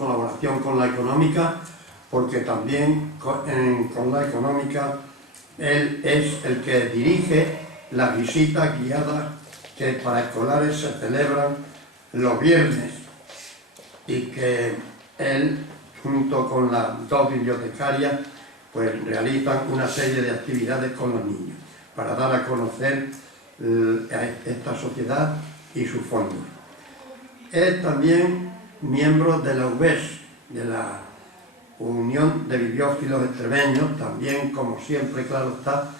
colaboración con la económica, porque también con la económica él es el que dirige las visitas guiadas que para escolares se celebran los viernes y que él, junto con las dos bibliotecarias, pues realizan una serie de actividades con los niños para dar a conocer esta sociedad y sus fondos. Es también miembro de la UBES, de la Unión de Bibliófilos Extremeños, también, como siempre, claro está,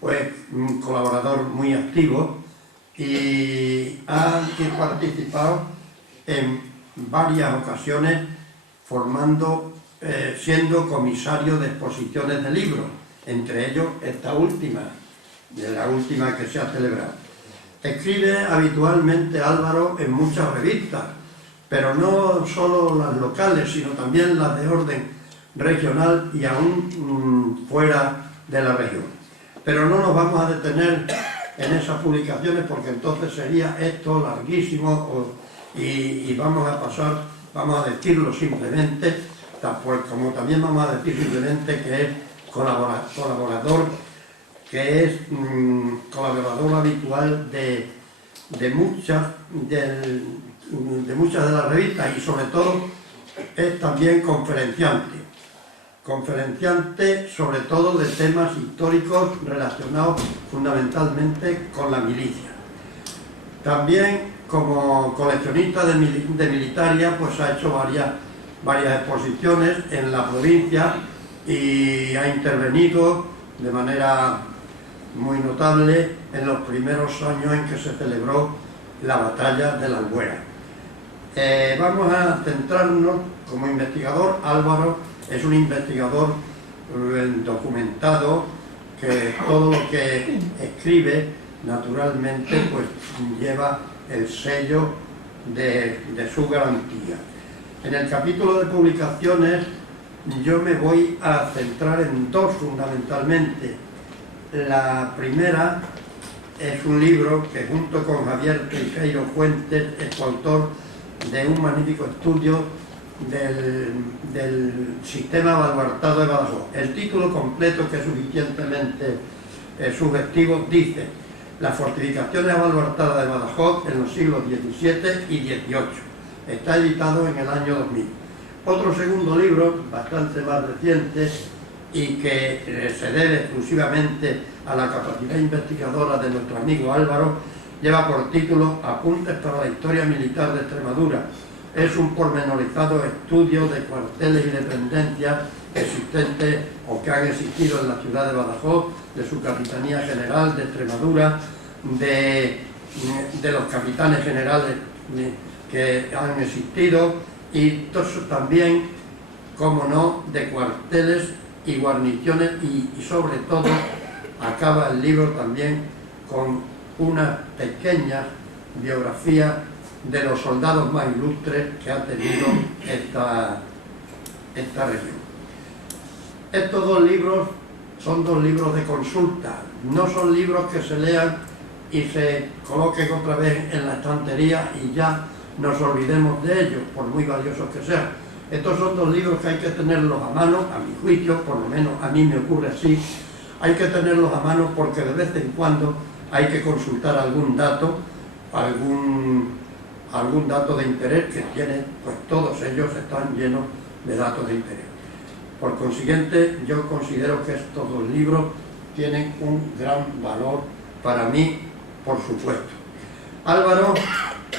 pues, un colaborador muy activo, y ha participado en varias ocasiones siendo comisario de exposiciones de libros, entre ellos esta última, de la última que se ha celebrado. Escribe habitualmente Álvaro en muchas revistas, pero no solo las locales, sino también las de orden regional y aún fuera de la región. Pero no nos vamos a detener en esas publicaciones porque entonces sería esto larguísimo y vamos a decirlo simplemente, pues como también vamos a decir simplemente que es colaborador habitual de muchas de las revistas, y sobre todo es también conferenciante sobre todo de temas históricos relacionados fundamentalmente con la milicia. También como coleccionista de militaria, pues ha hecho varias exposiciones en la provincia y ha intervenido de manera muy notable en los primeros años en que se celebró la batalla de la Albuera. Vamos a centrarnos como investigador. Álvaro es un investigador documentado, que todo lo que escribe naturalmente pues lleva el sello de su garantía. En el capítulo de publicaciones yo me voy a centrar en dos fundamentalmente. La primera es un libro que junto con Javier Teijeiro Fuentes es coautor de un magnífico estudio del sistema baluartado de Badajoz. El título completo, que es suficientemente sugestivo, dice: las fortificaciones baluartadas de Badajoz en los siglos XVII y XVIII. Está editado en el año 2000. Otro segundo libro, bastante más reciente y que se debe exclusivamente a la capacidad investigadora de nuestro amigo Álvaro, lleva por título Apuntes para la historia militar de Extremadura. Es un pormenorizado estudio de cuarteles y dependencias existentes o que han existido en la ciudad de Badajoz, de su Capitanía General de Extremadura, de los capitanes generales que han existido, y también, como no, de cuarteles y guarniciones, y sobre todo acaba el libro también con una pequeña biografía de los soldados más ilustres que ha tenido esta región. Estos dos libros son dos libros de consulta, no son libros que se lean y se coloquen otra vez en la estantería y ya nos olvidemos de ellos, por muy valiosos que sean. Estos son dos libros que hay que tenerlos a mano, a mi juicio, por lo menos a mí me ocurre así. Hay que tenerlos a mano porque de vez en cuando hay que consultar algún dato, algún dato de interés que tiene, pues todos ellos están llenos de datos de interés. Por consiguiente, yo considero que estos dos libros tienen un gran valor para mí, por supuesto. Álvaro,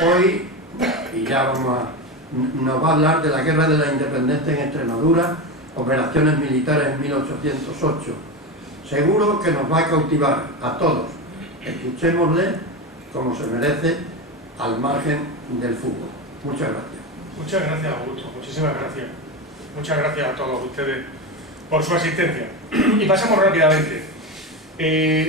hoy, y ya nos va a hablar de la Guerra de la Independencia en Extremadura, operaciones militares en 1808. Seguro que nos va a cautivar a todos. Escuchémosle como se merece, al margen del fútbol. Muchas gracias. Muchas gracias, Augusto. Muchísimas gracias. Muchas gracias a todos ustedes por su asistencia. Y pasamos rápidamente.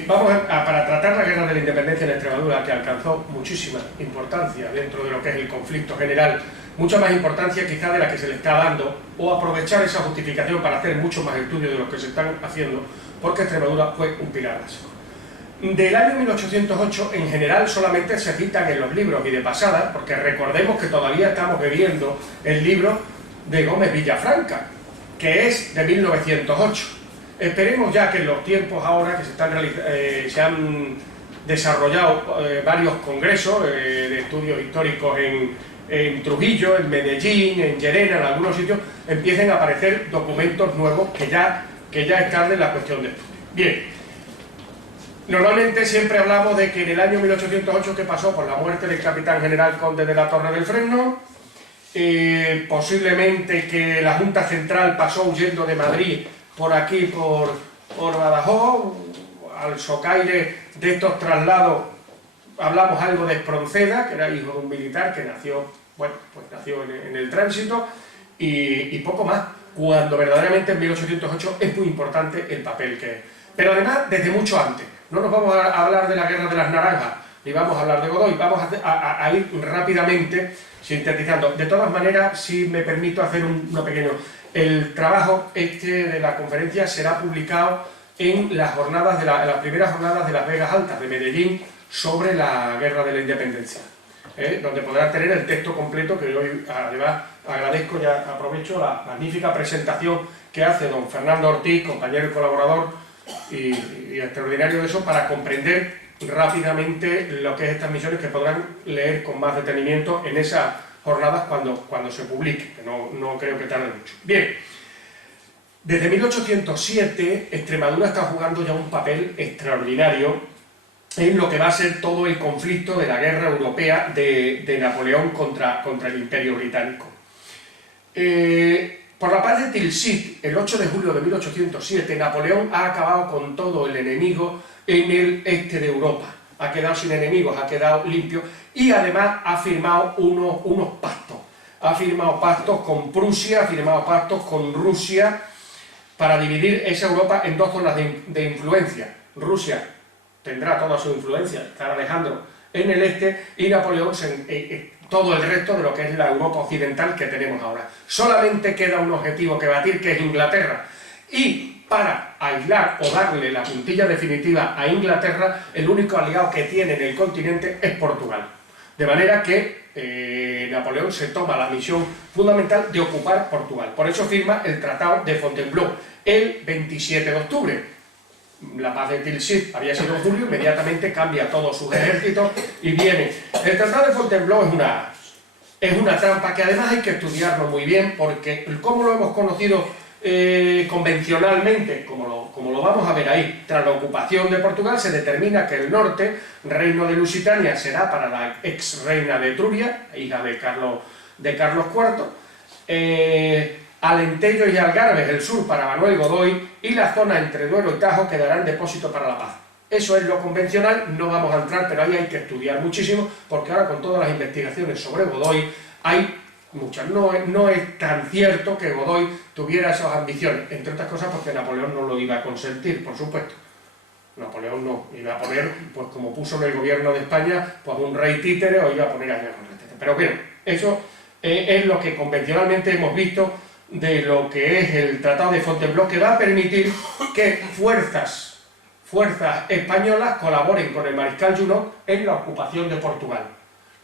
Para tratar la Guerra de la Independencia en Extremadura, que alcanzó muchísima importancia dentro de lo que es el conflicto general, mucha más importancia quizá de la que se le está dando, o aprovechar esa justificación para hacer mucho más estudios de los que se están haciendo, porque Extremadura fue un pilar básico. Del año 1808 en general solamente se citan en los libros y de pasada, porque recordemos que todavía estamos bebiendo el libro de Gómez Villafranca, que es de 1908. Esperemos ya que en los tiempos ahora que se han desarrollado varios congresos de estudios históricos en Trujillo, en Medellín, en Llerena, en algunos sitios, empiecen a aparecer documentos nuevos que ya están en la cuestión de estudio. Bien. Normalmente siempre hablamos de que en el año 1808, ¿qué pasó? Por la muerte del capitán general Conde de la Torre del Fresno, posiblemente que la Junta Central pasó huyendo de Madrid por aquí, por Badajoz, al socaire de estos traslados hablamos algo de Espronceda, que era hijo de un militar que nació, bueno, pues nació en el tránsito, y poco más, cuando verdaderamente en 1808 es muy importante el papel que es. Pero además, desde mucho antes. No nos vamos a hablar de la Guerra de las Naranjas, ni vamos a hablar de Godoy, vamos a ir rápidamente sintetizando. De todas maneras, si me permito hacer una pequeña... El trabajo de la conferencia será publicado en las primeras jornadas de las Vegas Altas de Medellín sobre la Guerra de la Independencia, donde podrán tener el texto completo, que hoy además agradezco y aprovecho la magnífica presentación que hace don Fernando Ortiz, compañero y colaborador, y extraordinario de eso, para comprender rápidamente lo que es estas misiones, que podrán leer con más detenimiento en esas jornadas cuando se publique, que no creo que tarde mucho. Bien, desde 1807 Extremadura está jugando ya un papel extraordinario en lo que va a ser todo el conflicto de la guerra europea de Napoleón contra el Imperio Británico. Por la paz de Tilsit, el 8 de julio de 1807, Napoleón ha acabado con todo el enemigo en el este de Europa. Ha quedado sin enemigos, ha quedado limpio, y además ha firmado unos pactos. Ha firmado pactos con Prusia, ha firmado pactos con Rusia, para dividir esa Europa en dos zonas de influencia. Rusia tendrá toda su influencia, estará Alejandro en el este, y Napoleón todo el resto de lo que es la Europa occidental que tenemos ahora. Solamente queda un objetivo que batir, que es Inglaterra, y para aislar o darle la puntilla definitiva a Inglaterra, el único aliado que tiene en el continente es Portugal. De manera que Napoleón se toma la misión fundamental de ocupar Portugal. Por eso firma el Tratado de Fontainebleau el 27 de octubre. La paz de Tilsit había sido en julio, inmediatamente cambia todos sus ejércitos y viene. El Tratado de Fontainebleau es una trampa que además hay que estudiarlo muy bien, porque como lo hemos conocido convencionalmente, como lo vamos a ver ahí, tras la ocupación de Portugal, se determina que el norte, reino de Lusitania, será para la ex reina de Etruria, hija de Carlos IV, Alentejo y Algarves, el sur, para Manuel Godoy, y la zona entre Duero y Tajo quedarán depósito para la paz. Eso es lo convencional, no vamos a entrar, pero ahí hay que estudiar muchísimo, porque ahora con todas las investigaciones sobre Godoy hay muchas. No es tan cierto que Godoy tuviera esas ambiciones, entre otras cosas porque Napoleón no lo iba a consentir, por supuesto. Napoleón no iba a poner, pues como puso en el gobierno de España, pues un rey títere, o iba a poner a un rey títere. Pero bueno, eso es lo que convencionalmente hemos visto de lo que es el Tratado de Fontainebleau, que va a permitir que fuerzas españolas colaboren con el mariscal Junot en la ocupación de Portugal.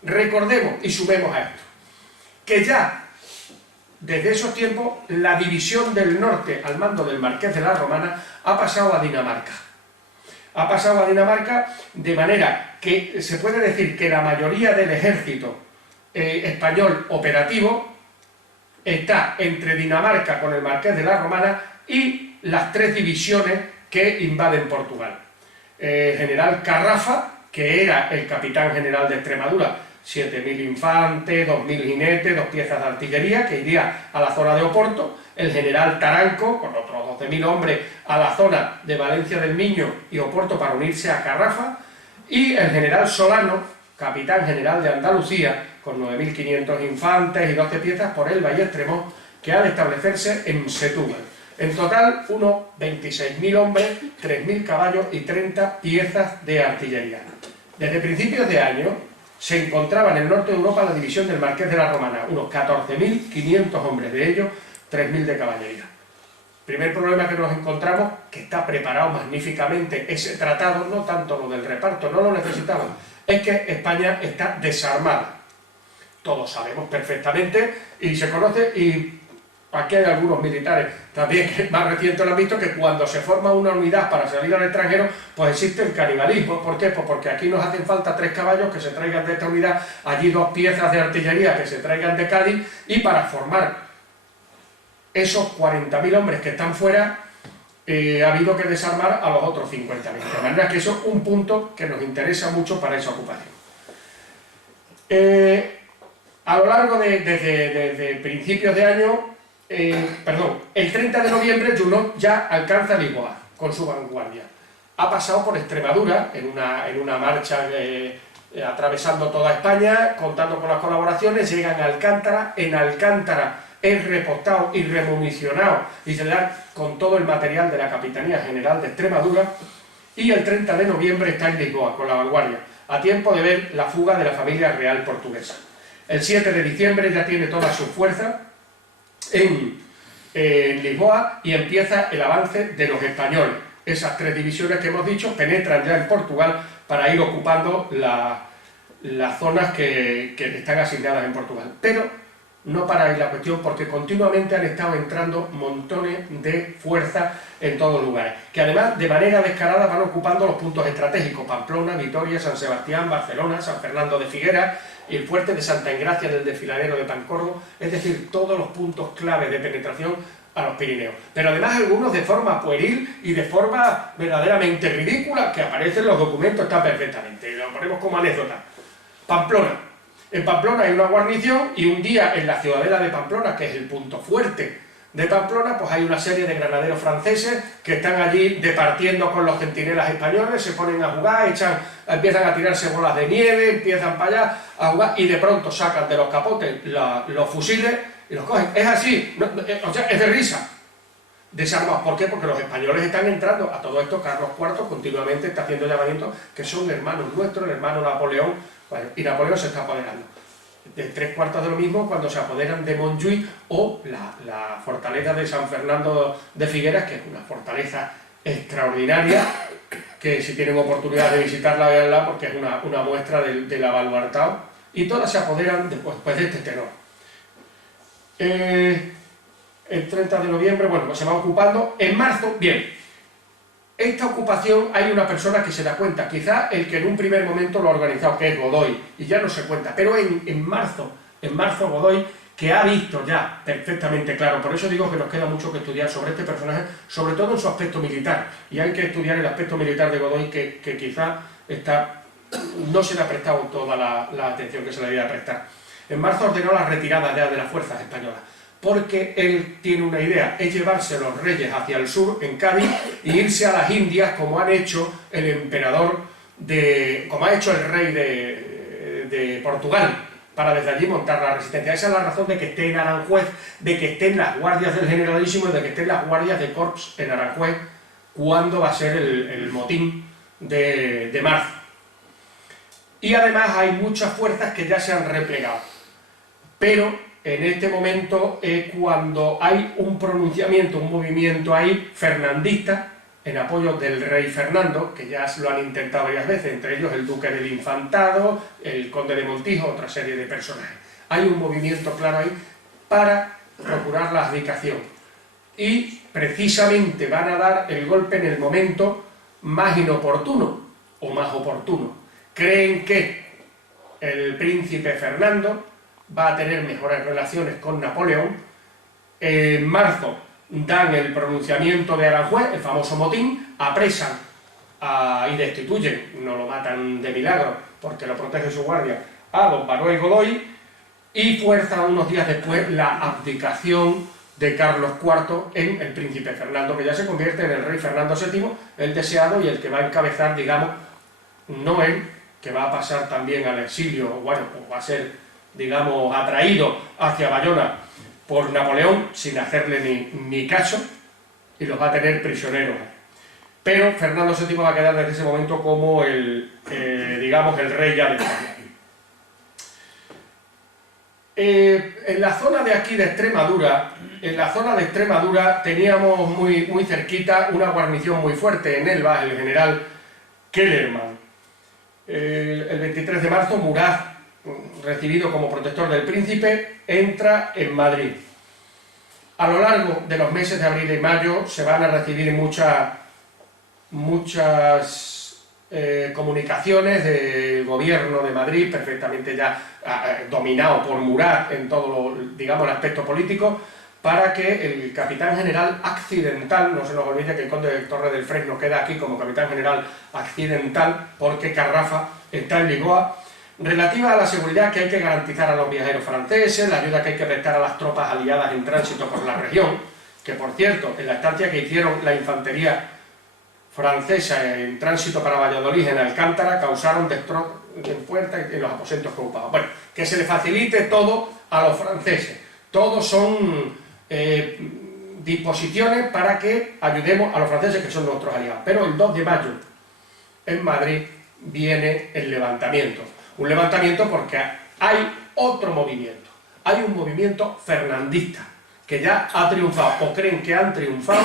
Recordemos y sumemos a esto que ya desde esos tiempos la división del norte al mando del Marqués de la Romana ha pasado a Dinamarca. Ha pasado a Dinamarca, de manera que se puede decir que la mayoría del ejército español operativo está entre Dinamarca con el Marqués de la Romana y las tres divisiones que invaden Portugal. El general Carrafa, que era el capitán general de Extremadura, 7.000 infantes, 2.000 jinetes, 2 piezas de artillería, que iría a la zona de Oporto. El general Taranco, con otros 12.000 hombres, a la zona de Valencia del Miño y Oporto para unirse a Carrafa. Y el general Solano, capitán general de Andalucía, con 9.500 infantes y 12 piezas por Elba y Extremón, que ha de establecerse en Setúbal. En total, unos 26.000 hombres, 3.000 caballos y 30 piezas de artillería. Desde principios de año se encontraba en el norte de Europa la división del Marqués de la Romana, unos 14.500 hombres, de ellos 3.000 de caballería. Primer problema que nos encontramos, que está preparado magníficamente ese tratado, no tanto lo del reparto, no lo necesitamos, es que España está desarmada. Todos sabemos perfectamente y se conoce, y aquí hay algunos militares también que más recientes lo han visto, que cuando se forma una unidad para salir al extranjero, pues existe el canibalismo. ¿Por qué? Pues porque aquí nos hacen falta 3 caballos que se traigan de esta unidad, allí 2 piezas de artillería que se traigan de Cádiz, y para formar esos 40.000 hombres que están fuera, ha habido que desarmar a los otros 50.000. De manera que eso es un punto que nos interesa mucho para esa ocupación. A lo largo desde principios de año, el 30 de noviembre Junot ya alcanza Lisboa con su vanguardia. Ha pasado por Extremadura en una marcha atravesando toda España, contando con las colaboraciones, llegan a Alcántara. En Alcántara es repostado y remunicionado y se le da con todo el material de la Capitanía General de Extremadura, y el 30 de noviembre está en Lisboa con la vanguardia, a tiempo de ver la fuga de la familia real portuguesa. El 7 de diciembre ya tiene toda su fuerza en Lisboa y empieza el avance de los españoles. Esas 3 divisiones que hemos dicho penetran ya en Portugal para ir ocupando las zonas que están asignadas en Portugal. Pero no para ahí la cuestión, porque continuamente han estado entrando montones de fuerzas en todos lugares, que además de manera descarada van ocupando los puntos estratégicos: Pamplona, Vitoria, San Sebastián, Barcelona, San Fernando de Figueras y el fuerte de Santa Engracia del Desfiladero de Pancorbo, es decir, todos los puntos clave de penetración a los Pirineos. Pero además algunos de forma pueril y de forma verdaderamente ridícula, que aparecen en los documentos, está perfectamente, y lo ponemos como anécdota. Pamplona. En Pamplona hay una guarnición, y un día en la ciudadela de Pamplona, que es el punto fuerte de Pamplona, pues hay una serie de granaderos franceses que están allí departiendo con los centinelas españoles, se ponen a jugar, empiezan a tirarse bolas de nieve, empiezan para allá a jugar, y de pronto sacan de los capotes los fusiles y los cogen. Es así, o sea, es de risa. Desarmados. ¿Por qué? Porque los españoles están entrando. A todo esto Carlos IV continuamente está haciendo llamamientos que son hermanos nuestros, el hermano Napoleón, bueno, y Napoleón se está apoderando. De 3/4 de lo mismo cuando se apoderan de Montjuïc o la fortaleza de San Fernando de Figueras, que es una fortaleza extraordinaria, que si tienen oportunidad de visitarla, veanla, porque es una muestra del abaluartado, y todas se apoderan después de este tenor. El 30 de noviembre, bueno, pues se va ocupando. En marzo, bien, esta ocupación hay una persona que se da cuenta, quizá el que en un primer momento lo ha organizado, que es Godoy, y ya no se cuenta, pero en marzo Godoy, que ha visto ya perfectamente claro, por eso digo que nos queda mucho que estudiar sobre este personaje, sobre todo en su aspecto militar, y hay que estudiar el aspecto militar de Godoy, que quizá no se le ha prestado toda la atención que se le debía prestar. En marzo ordenó la retirada ya de las fuerzas españolas, porque él tiene una idea, es llevarse los reyes hacia el sur, en Cádiz, e irse a las Indias, como han hecho el emperador, como ha hecho el rey de Portugal, para desde allí montar la resistencia. Esa es la razón de que esté en Aranjuez, de que estén las guardias del Generalísimo y de que estén las guardias de Corps en Aranjuez, cuando va a ser el motín de marzo. Y además hay muchas fuerzas que ya se han replegado, pero en este momento es cuando hay un pronunciamiento, un movimiento ahí fernandista, en apoyo del rey Fernando, que ya lo han intentado varias veces, entre ellos el duque del Infantado, el conde de Montijo, otra serie de personajes. Hay un movimiento claro ahí para procurar la abdicación. Y precisamente van a dar el golpe en el momento más inoportuno, o más oportuno. Creen que el príncipe Fernando va a tener mejores relaciones con Napoleón. En marzo dan el pronunciamiento de Aranjuez, el famoso motín, apresan y destituyen, no lo matan de milagro porque lo protege su guardia, a don Manuel Godoy, y fuerzan unos días después la abdicación de Carlos IV en el príncipe Fernando, que ya se convierte en el rey Fernando VII, el deseado, y el que va a encabezar, digamos, no él, que va a pasar también al exilio, bueno, pues va a ser, digamos, atraído hacia Bayona por Napoleón sin hacerle ni caso, y los va a tener prisioneros. Pero Fernando VII va a quedar desde ese momento como digamos, el rey ya de España. En la zona de aquí de Extremadura, teníamos muy cerquita una guarnición muy fuerte en Elba, el general Kellerman. El 23 de marzo, Murat, recibido como protector del príncipe, entra en Madrid. A lo largo de los meses de abril y mayo se van a recibir muchas comunicaciones del gobierno de Madrid, perfectamente ya dominado por Murat en todo digamos, el aspecto político, para que el capitán general accidental, no se nos olvide que el conde de Torre del Fresno queda aquí como capitán general accidental, porque Carrafa está en Lisboa, relativa a la seguridad que hay que garantizar a los viajeros franceses, la ayuda que hay que prestar a las tropas aliadas en tránsito por la región, que por cierto, en la estancia que hicieron la infantería francesa en tránsito para Valladolid en Alcántara, causaron destrozos en puertas y en los aposentos que ocupaban. Bueno, que se le facilite todo a los franceses. Todos son disposiciones para que ayudemos a los franceses, que son nuestros aliados. Pero el 2 de mayo, en Madrid, viene el levantamiento. Un levantamiento porque hay otro movimiento. Hay un movimiento fernandista que ya ha triunfado, o creen que han triunfado,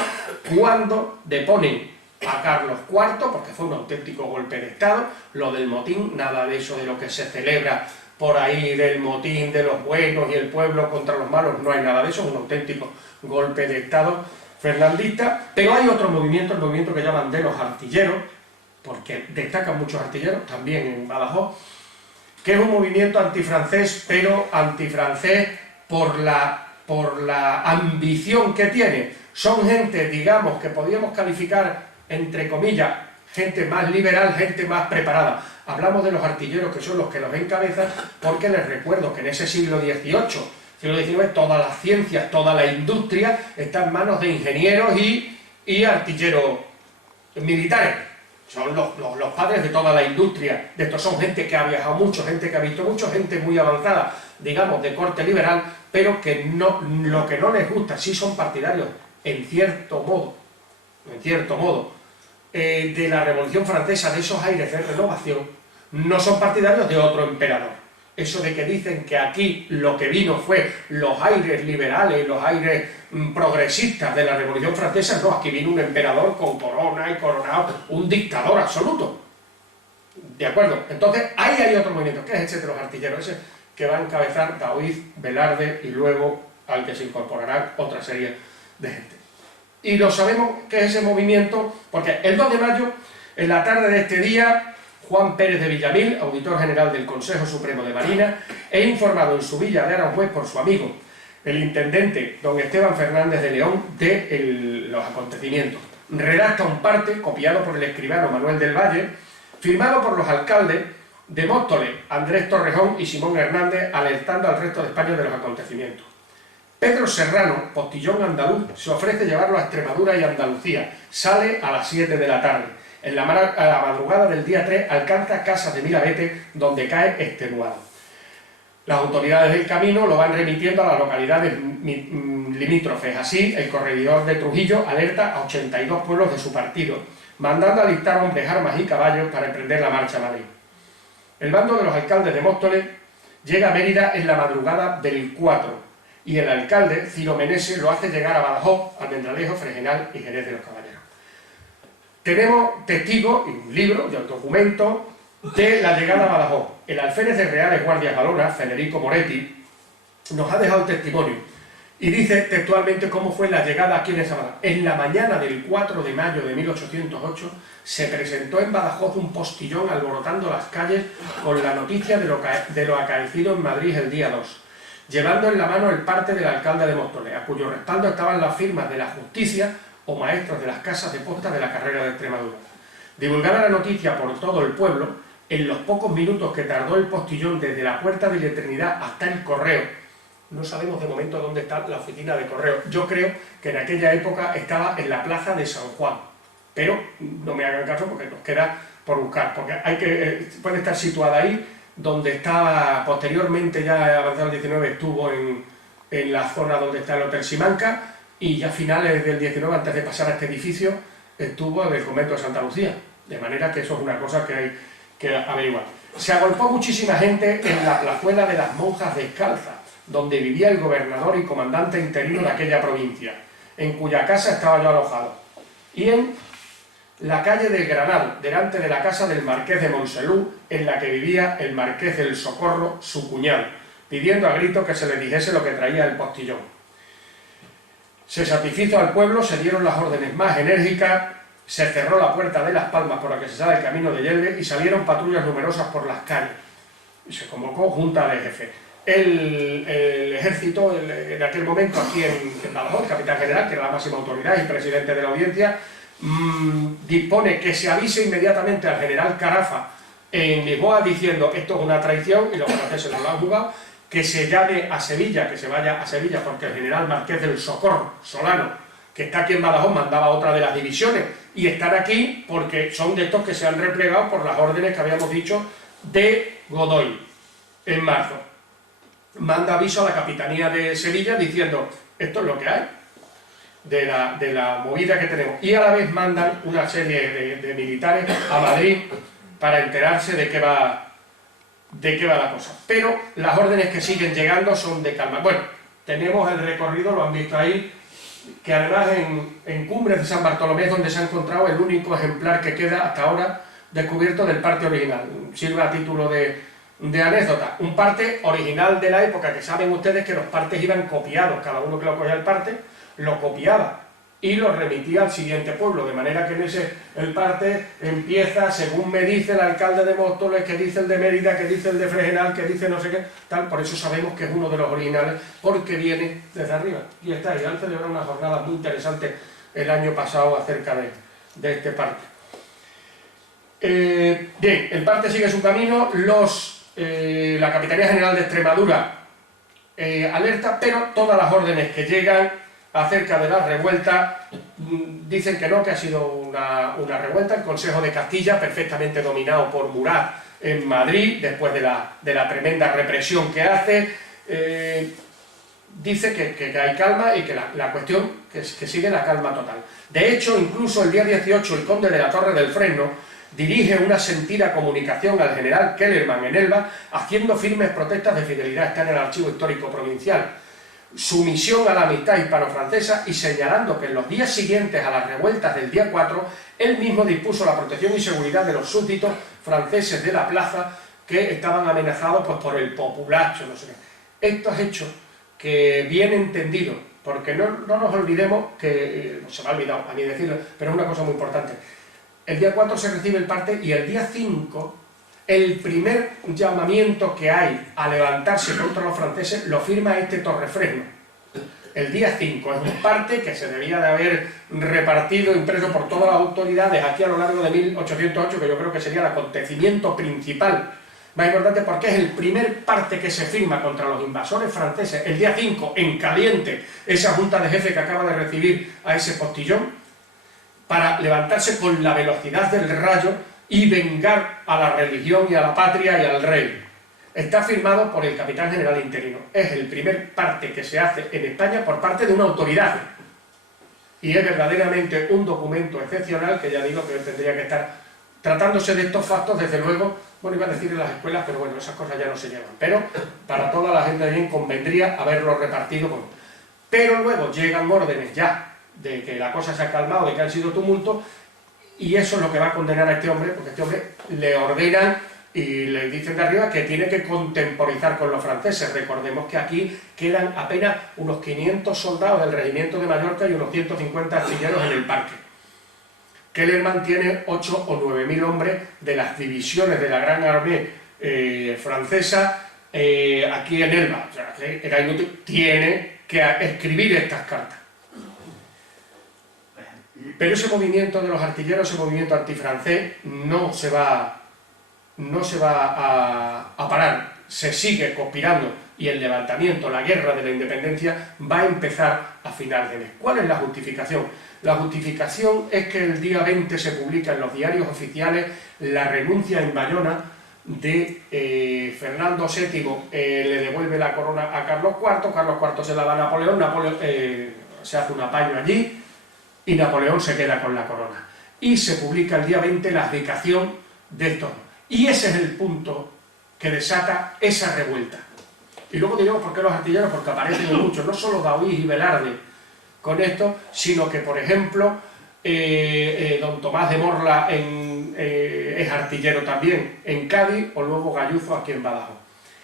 cuando deponen a Carlos IV, porque fue un auténtico golpe de Estado. Lo del motín, nada de eso de lo que se celebra por ahí, del motín de los buenos y el pueblo contra los malos, no hay nada de eso, es un auténtico golpe de Estado fernandista. Pero hay otro movimiento, el movimiento que llaman de los artilleros, porque destacan muchos artilleros, también en Badajoz, que es un movimiento antifrancés, pero antifrancés por la ambición que tiene. Son gente, digamos, que podríamos calificar, entre comillas, gente más liberal, gente más preparada. Hablamos de los artilleros, que son los que los encabezan, porque les recuerdo que en ese siglo XVIII, siglo XIX, todas las ciencias, toda la industria está en manos de ingenieros y artilleros militares. Son los padres de toda la industria. De estos son gente que ha viajado mucho, gente que ha visto mucho, gente muy avanzada, digamos, de corte liberal, pero que lo que no les gusta, sí son partidarios, en cierto modo, de la Revolución Francesa, de esos aires de renovación, no son partidarios de otro emperador. Eso de que dicen que aquí lo que vino fue los aires liberales, los aires progresistas de la Revolución Francesa, no, aquí vino un emperador con corona y coronado, un dictador absoluto. ¿De acuerdo? Entonces, ahí hay otro movimiento, que es ese de los artilleros, ese que va a encabezar Daoíz, Velarde y luego al que se incorporarán otra serie de gente. Y lo sabemos que es ese movimiento, porque el 2 de mayo, en la tarde de este día, Juan Pérez de Villamil, auditor general del Consejo Supremo de Marina, e informado en su villa de Aranjuez por su amigo, el intendente don Esteban Fernández de León, de los acontecimientos. Redacta un parte, copiado por el escribano Manuel del Valle, firmado por los alcaldes de Móstoles, Andrés Torrejón y Simón Hernández, alertando al resto de España de los acontecimientos. Pedro Serrano, postillón andaluz, se ofrece llevarlo a Extremadura y Andalucía. Sale a las 7 de la tarde. A la madrugada del día 3 alcanza Casas de Milavete, donde cae extenuado. Las autoridades del camino lo van remitiendo a las localidades limítrofes. Así, el corregidor de Trujillo alerta a 82 pueblos de su partido, mandando alistar hombres, armas y caballos para emprender la marcha a Madrid. El bando de los alcaldes de Móstoles llega a Mérida en la madrugada del 4, y el alcalde, Ciro Meneses, lo hace llegar a Badajoz, Almendralejo, Fregenal y Jerez de los Caballeros. Tenemos testigos, y un libro, y un documento, de la llegada a Badajoz. El alférez de Reales Guardias Balonas, Federico Moretti, nos ha dejado testimonio y dice textualmente cómo fue la llegada aquí en esa Badajoz. En la mañana del 4 de mayo de 1808 se presentó en Badajoz un postillón alborotando las calles con la noticia de lo acaecido en Madrid el día 2, llevando en la mano el parte del alcalde de Móstoles, a cuyo respaldo estaban las firmas de la justicia o maestros de las casas de posta de la carrera de Extremadura. Divulgada la noticia por todo el pueblo, en los pocos minutos que tardó el postillón desde la puerta de la Eternidad hasta el correo, no sabemos de momento dónde está la oficina de correo. Yo creo que en aquella época estaba en la plaza de San Juan, pero no me hagan caso porque nos queda por buscar, porque puede estar situada ahí, donde estaba posteriormente, ya avanzado el 19, estuvo en la zona donde está el Hotel Simancas, y ya a finales del 19, antes de pasar a este edificio, estuvo en el convento de Santa Lucía, de manera que eso es una cosa que hay que averiguar. Se agolpó muchísima gente en la plazuela de las monjas descalzas, donde vivía el gobernador y comandante interino de aquella provincia, en cuya casa estaba yo alojado, y en la calle del Granado, delante de la casa del marqués de Monselú, en la que vivía el marqués del Socorro, su cuñado, pidiendo a gritos que se le dijese lo que traía el postillón. Se satisfizo al pueblo, se dieron las órdenes más enérgicas, se cerró la puerta de Las Palmas por la que se sale el camino de Yelve y salieron patrullas numerosas por las calles. Y se convocó junta de jefe. El ejército, en aquel momento aquí en Badajoz, capitán general, que era la máxima autoridad y presidente de la audiencia, dispone que se avise inmediatamente al general Carafa en Lisboa diciendo esto es una traición y los franceses no lo han jugado, que se llame a Sevilla, que se vaya a Sevilla porque el general Marqués del Socorro, Solano, que está aquí en Badajoz, mandaba otra de las divisiones y están aquí porque son de estos que se han replegado por las órdenes que habíamos dicho de Godoy en marzo. Manda aviso a la Capitanía de Sevilla diciendo esto es lo que hay de la movida que tenemos, y a la vez mandan una serie de militares a Madrid para enterarse de qué va la cosa. Pero las órdenes que siguen llegando son de calma. Bueno, tenemos el recorrido, lo han visto ahí, que además en Cumbres de San Bartolomé es donde se ha encontrado el único ejemplar que queda hasta ahora descubierto del parte original. Sirve a título de anécdota. Un parte original de la época, que saben ustedes que los partes iban copiados, cada uno que lo cogía el parte, lo copiaba y lo remitía al siguiente pueblo, de manera que en el parte empieza, según me dice el alcalde de Móstoles, que dice el de Mérida, que dice el de Fregenal, que dice no sé qué, tal, por eso sabemos que es uno de los originales, porque viene desde arriba. Y está ahí, han celebrado una jornada muy interesante el año pasado acerca de este parte. Bien, el parte sigue su camino, la Capitanía General de Extremadura alerta, pero todas las órdenes que llegan acerca de la revuelta dicen que no, que ha sido una revuelta. El Consejo de Castilla, perfectamente dominado por Murat en Madrid, después de la tremenda represión que hace, dice que hay calma y que la cuestión que sigue la calma total. De hecho, incluso el día 18 el conde de la Torre del Fresno dirige una sentida comunicación al general Kellerman en Elba, haciendo firmes protestas de fidelidad, está en el Archivo Histórico Provincial, sumisión a la amistad hispano-francesa, y señalando que en los días siguientes a las revueltas del día 4, él mismo dispuso la protección y seguridad de los súbditos franceses de la plaza que estaban amenazados pues, por el populacho, no sé qué. Estos hechos que bien entendidos, porque no nos olvidemos que, se me ha olvidado a mí decirlo, pero es una cosa muy importante. El día 4 se recibe el parte y el día 5, el primer llamamiento que hay a levantarse contra los franceses lo firma este Torrefresno. El día 5 es un parte que se debía de haber repartido, impreso por todas las autoridades aquí a lo largo de 1808, que yo creo que sería el acontecimiento principal más importante, porque es el primer parte que se firma contra los invasores franceses. El día 5, en caliente, esa junta de jefe que acaba de recibir a ese postillón, para levantarse con la velocidad del rayo y vengar a la religión y a la patria y al rey. Está firmado por el capitán general interino. Es el primer parte que se hace en España por parte de una autoridad. Y es verdaderamente un documento excepcional que ya digo que tendría que estar tratándose de estos factos, desde luego, bueno, iba a decir en las escuelas, pero bueno, esas cosas ya no se llevan. Pero para toda la gente de bien convendría haberlo repartido. Pero luego llegan órdenes ya de que la cosa se ha calmado, de que han sido tumultos, y eso es lo que va a condenar a este hombre, porque a este hombre le ordenan y le dicen de arriba que tiene que contemporizar con los franceses. Recordemos que aquí quedan apenas unos 500 soldados del regimiento de Mallorca y unos 150 artilleros en el parque. Kellerman tiene 8 o 9.000 hombres de las divisiones de la Gran Armée francesa aquí en Elba. O sea, que era inútil, tiene que escribir estas cartas. Pero ese movimiento de los artilleros, ese movimiento antifrancés, no se va a parar, se sigue conspirando, y el levantamiento, la guerra de la independencia va a empezar a finales de mes. ¿Cuál es la justificación? La justificación es que el día 20 se publica en los diarios oficiales la renuncia en Bayona de Fernando VII, le devuelve la corona a Carlos IV, Carlos IV se la da a Napoleón, se hace un apaño allí, y Napoleón se queda con la corona. Y se publica el día 20 la abdicación de estos. Y ese es el punto que desata esa revuelta. Y luego diremos por qué los artilleros, porque aparecen muchos, no solo Daoíz y Velarde con esto, sino que, por ejemplo, don Tomás de Morla es artillero también en Cádiz, o luego Gayuzo aquí en Badajoz.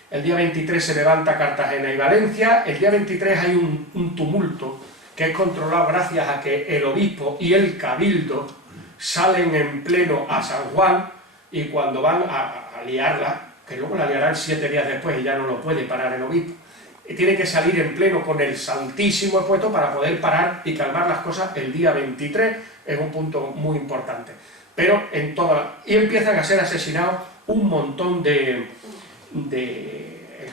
El día 23 se levanta Cartagena y Valencia. El día 23 hay un tumulto que es controlado gracias a que el obispo y el cabildo salen en pleno a San Juan, y cuando van a liarla, que luego la liarán 7 días después y ya no lo puede parar el obispo, y tiene que salir en pleno con el Santísimo expuesto para poder parar y calmar las cosas el día 23, es un punto muy importante. Pero y empiezan a ser asesinados un montón el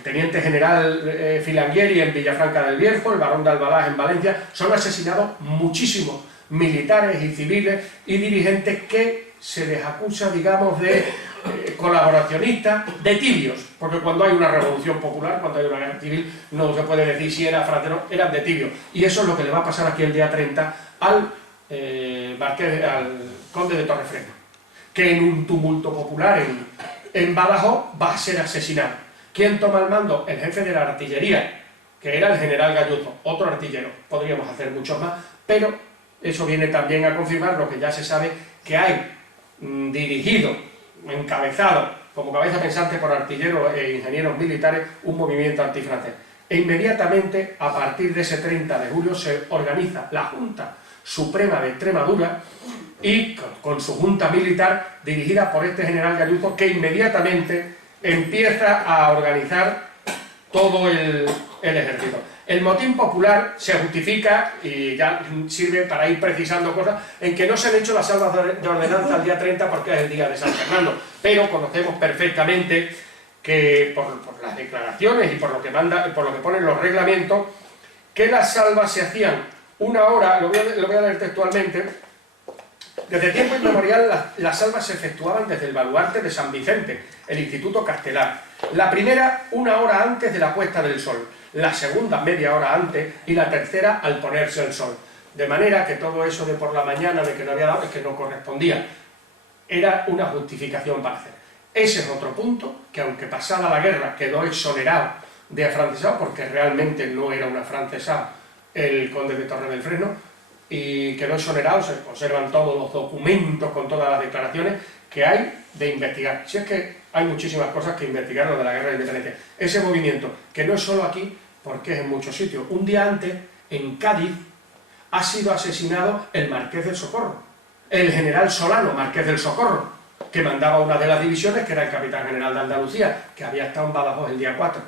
teniente general Filangieri en Villafranca del Bierzo, el barón de Albalás en Valencia, son asesinados muchísimos militares y civiles y dirigentes que se les acusa, digamos, de colaboracionistas, de tibios, porque cuando hay una revolución popular, cuando hay una guerra civil, no se puede decir si era fraterno, eran de tibios. Y eso es lo que le va a pasar aquí el día 30 al conde de Torrefresno, que en un tumulto popular en Badajoz va a ser asesinado. ¿Quién toma el mando? El jefe de la artillería, que era el general Gayuzo, otro artillero. Podríamos hacer muchos más, pero eso viene también a confirmar lo que ya se sabe, que hay dirigido, encabezado como cabeza pensante por artilleros e ingenieros militares, un movimiento antifrancés. E inmediatamente, a partir de ese 30 de julio, se organiza la Junta Suprema de Extremadura, y con su junta militar dirigida por este general Gayuzo, que inmediatamente empieza a organizar todo el ejército. El motín popular se justifica, y ya sirve para ir precisando cosas, en que no se han hecho las salvas de ordenanza el día 30 porque es el día de San Fernando, pero conocemos perfectamente que por las declaraciones y por lo que ponen los reglamentos, que las salvas se hacían una hora, lo voy a leer textualmente. Desde tiempo inmemorial las salvas se efectuaban desde el baluarte de San Vicente, el Instituto Castelar. La primera, una hora antes de la puesta del sol, la segunda, media hora antes, y la tercera al ponerse el sol. De manera que todo eso de por la mañana, de que no había dado, es que no correspondía. Era una justificación para hacer. Ese es otro punto, que aunque pasada la guerra quedó exonerado de afrancesado, porque realmente no era un afrancesado el conde de Torredemfresno, y quedó exonerado, se conservan todos los documentos con todas las declaraciones que hay de investigar. Si es que hay muchísimas cosas que investigar lo de la guerra de independencia. Ese movimiento, que no es solo aquí, porque es en muchos sitios. Un día antes, en Cádiz, ha sido asesinado el Marqués del Socorro, el general Solano, Marqués del Socorro, que mandaba una de las divisiones, que era el capitán general de Andalucía, que había estado en Badajoz el día 4.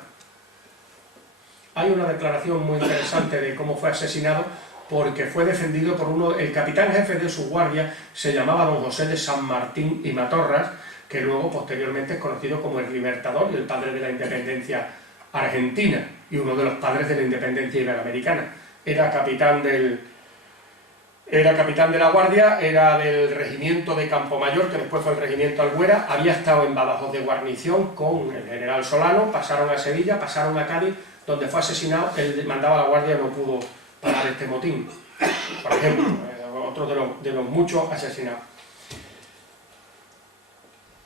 Hay una declaración muy interesante de cómo fue asesinado, porque fue defendido por el capitán jefe de su guardia, se llamaba don José de San Martín y Matorras, que luego posteriormente es conocido como el Libertador y el padre de la independencia argentina, y uno de los padres de la independencia iberoamericana. Era capitán de la guardia, era del regimiento de Campomayor, que después fue el regimiento Albuera, había estado en Badajoz de guarnición con el general Solano, pasaron a Sevilla, pasaron a Cádiz, donde fue asesinado, él mandaba a la guardia, no pudo parar este motín, por ejemplo, otro de los muchos asesinados.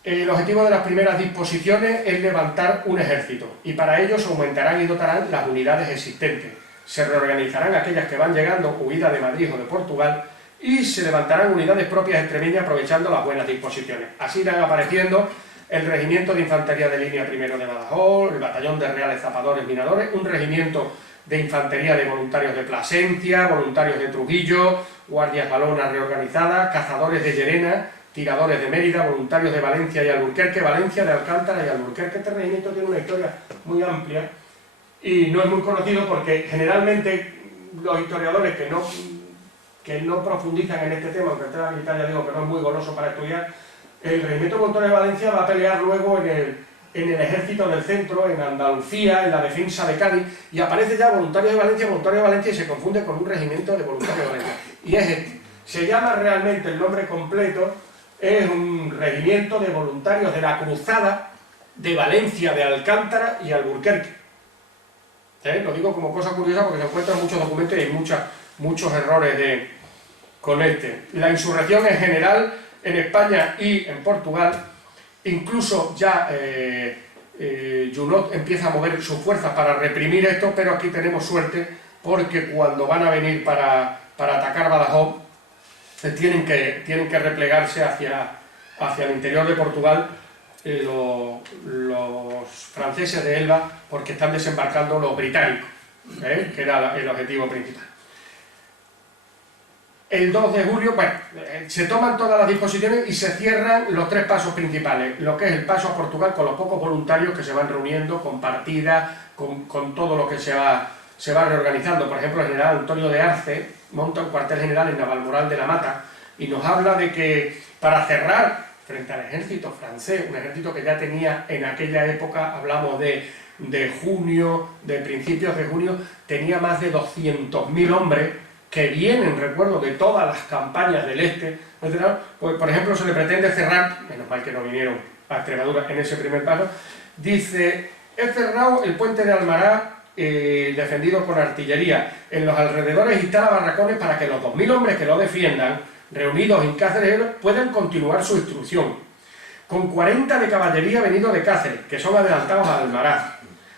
El objetivo de las primeras disposiciones es levantar un ejército, y para ello se aumentarán y dotarán las unidades existentes. Se reorganizarán aquellas que van llegando huidas de Madrid o de Portugal, y se levantarán unidades propias extremeñas aprovechando las buenas disposiciones. Así irán apareciendo el regimiento de infantería de línea primero de Badajoz, el batallón de reales zapadores minadores, un regimiento de infantería de voluntarios de Plasencia, voluntarios de Trujillo, guardias balonas reorganizadas, cazadores de Llerena, tiradores de Mérida, voluntarios de Valencia y Alburquerque, Valencia, de Alcántara y Alburquerque. Este regimiento tiene una historia muy amplia y no es muy conocido porque generalmente los historiadores que no profundizan en este tema, aunque el tema militar ya digo que no es muy goloso para estudiar, el regimiento voluntario de Valencia va a pelear luego en el ejército del centro, en Andalucía, en la defensa de Cádiz, y aparece ya voluntario de Valencia, y se confunde con un regimiento de voluntarios de Valencia. Y es este. Se llama realmente, el nombre completo, es un regimiento de voluntarios de la Cruzada de Valencia, de Alcántara y Alburquerque. Lo digo como cosa curiosa porque se encuentran muchos documentos y hay muchos errores con este. La insurrección en general en España y en Portugal, incluso ya Junot empieza a mover sus fuerzas para reprimir esto, pero aquí tenemos suerte porque cuando van a venir para atacar Badajoz tienen que replegarse hacia el interior de Portugal los franceses de Elba, porque están desembarcando los británicos, que era el objetivo principal. El 2 de julio, bueno, se toman todas las disposiciones y se cierran los 3 pasos principales, lo que es el paso a Portugal con los pocos voluntarios que se van reuniendo, con partidas, con todo lo que se va reorganizando. Por ejemplo, el general Antonio de Arce monta un cuartel general en Navalmoral de la Mata y nos habla de que para cerrar frente al ejército francés, un ejército que ya tenía en aquella época, hablamos de junio, de principios de junio, tenía más de 200.000 hombres que vienen, recuerdo, de todas las campañas del este, pues, por ejemplo, se le pretende cerrar, menos mal que no vinieron a Extremadura en ese primer paso, dice, he cerrado el puente de Almará, defendido con artillería, en los alrededores instala barracones para que los 2.000 hombres que lo defiendan, reunidos en Cáceres, puedan continuar su instrucción, con 40 de caballería venidos de Cáceres, que son adelantados a Almaraz.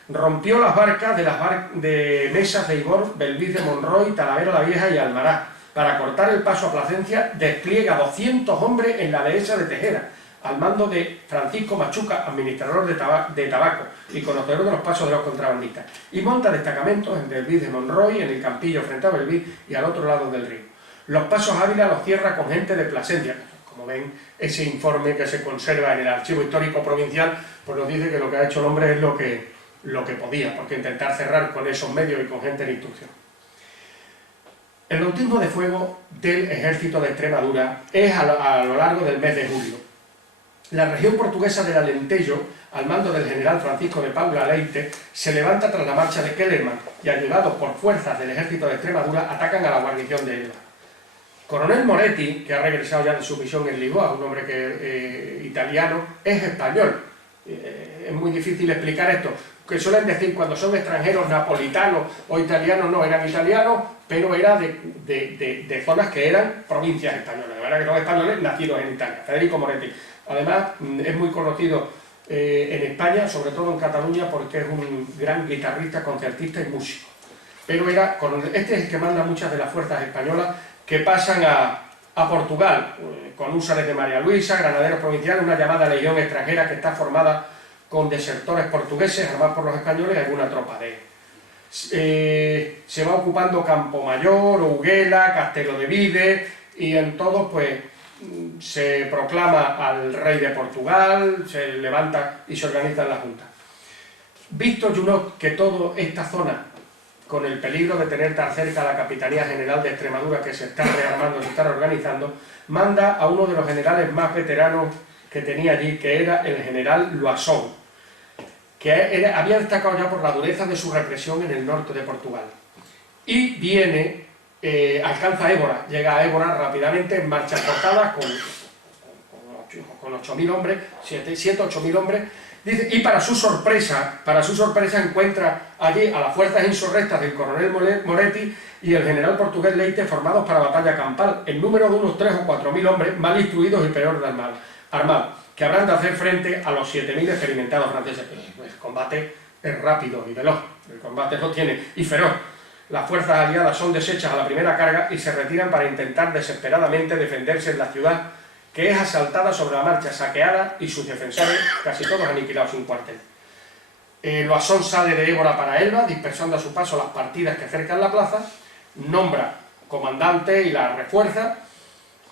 Rompió las barcas de Mesas de Ibor, Belvis de Monroy, Talavera la Vieja y Almaraz. Para cortar el paso a Plasencia, despliega 200 hombres en la dehesa de Tejera, al mando de Francisco Machuca, administrador de tabaco y conocedor de los pasos de los contrabandistas, y monta destacamentos en Belvis de Monroy, en el Campillo frente a Belvis y al otro lado del río. Los pasos Ávila los cierra con gente de Plasencia. Como ven, ese informe que se conserva en el Archivo Histórico Provincial, pues nos dice que lo que ha hecho el hombre es lo que podía, porque intentar cerrar con esos medios y con gente en instrucción. El bautismo de fuego del ejército de Extremadura es a lo largo del mes de julio. La región portuguesa del Alentejo, al mando del general Francisco de Paula Leite, se levanta tras la marcha de Kellerman y, ayudados por fuerzas del ejército de Extremadura, atacan a la guarnición de Elba. Coronel Moretti, que ha regresado ya de su misión en Lisboa, un hombre italiano, es español. Es muy difícil explicar esto, que suelen decir cuando son extranjeros napolitanos o italianos, no, eran italianos, pero era de zonas que eran provincias españolas, de verdad que son españoles nacidos en Italia. Federico Moretti, además, es muy conocido en España, sobre todo en Cataluña, porque es un gran guitarrista, concertista y músico. Pero este es el que manda muchas de las fuerzas españolas que pasan a Portugal, con húsares de María Luisa, granaderos provinciales, una llamada legión extranjera que está formada con desertores portugueses armados por los españoles y alguna tropa de se va ocupando Campomayor, Ouguela, Castelo de Vide, y en todo pues se proclama al rey de Portugal, se levanta y se organiza en la Junta. Visto Junot que toda esta zona, con el peligro de tener tan cerca la Capitanía General de Extremadura, que se está rearmando, se está reorganizando, manda a uno de los generales más veteranos que tenía allí, que era el general Loazón, que había destacado ya por la dureza de su represión en el norte de Portugal. Y viene, alcanza Évora, llega a Évora rápidamente en marchas cortadas con 8.000 hombres, 7-8.000 hombres. Dice, y para su sorpresa encuentra allí a las fuerzas insurrectas del coronel Moretti y el general portugués Leite formados para batalla campal, en número de unos 3 o 4.000 hombres, mal instruidos y peor armados, que habrán de hacer frente a los 7.000 experimentados franceses. El combate es rápido y veloz, el combate no tiene, y feroz. Las fuerzas aliadas son deshechas a la primera carga y se retiran para intentar desesperadamente defenderse en la ciudad, que es asaltada sobre la marcha, saqueada y sus defensores casi todos aniquilados en un cuartel. Loazón sale de Évora para Elba, dispersando a su paso las partidas que cercan la plaza, nombra comandante y la refuerza,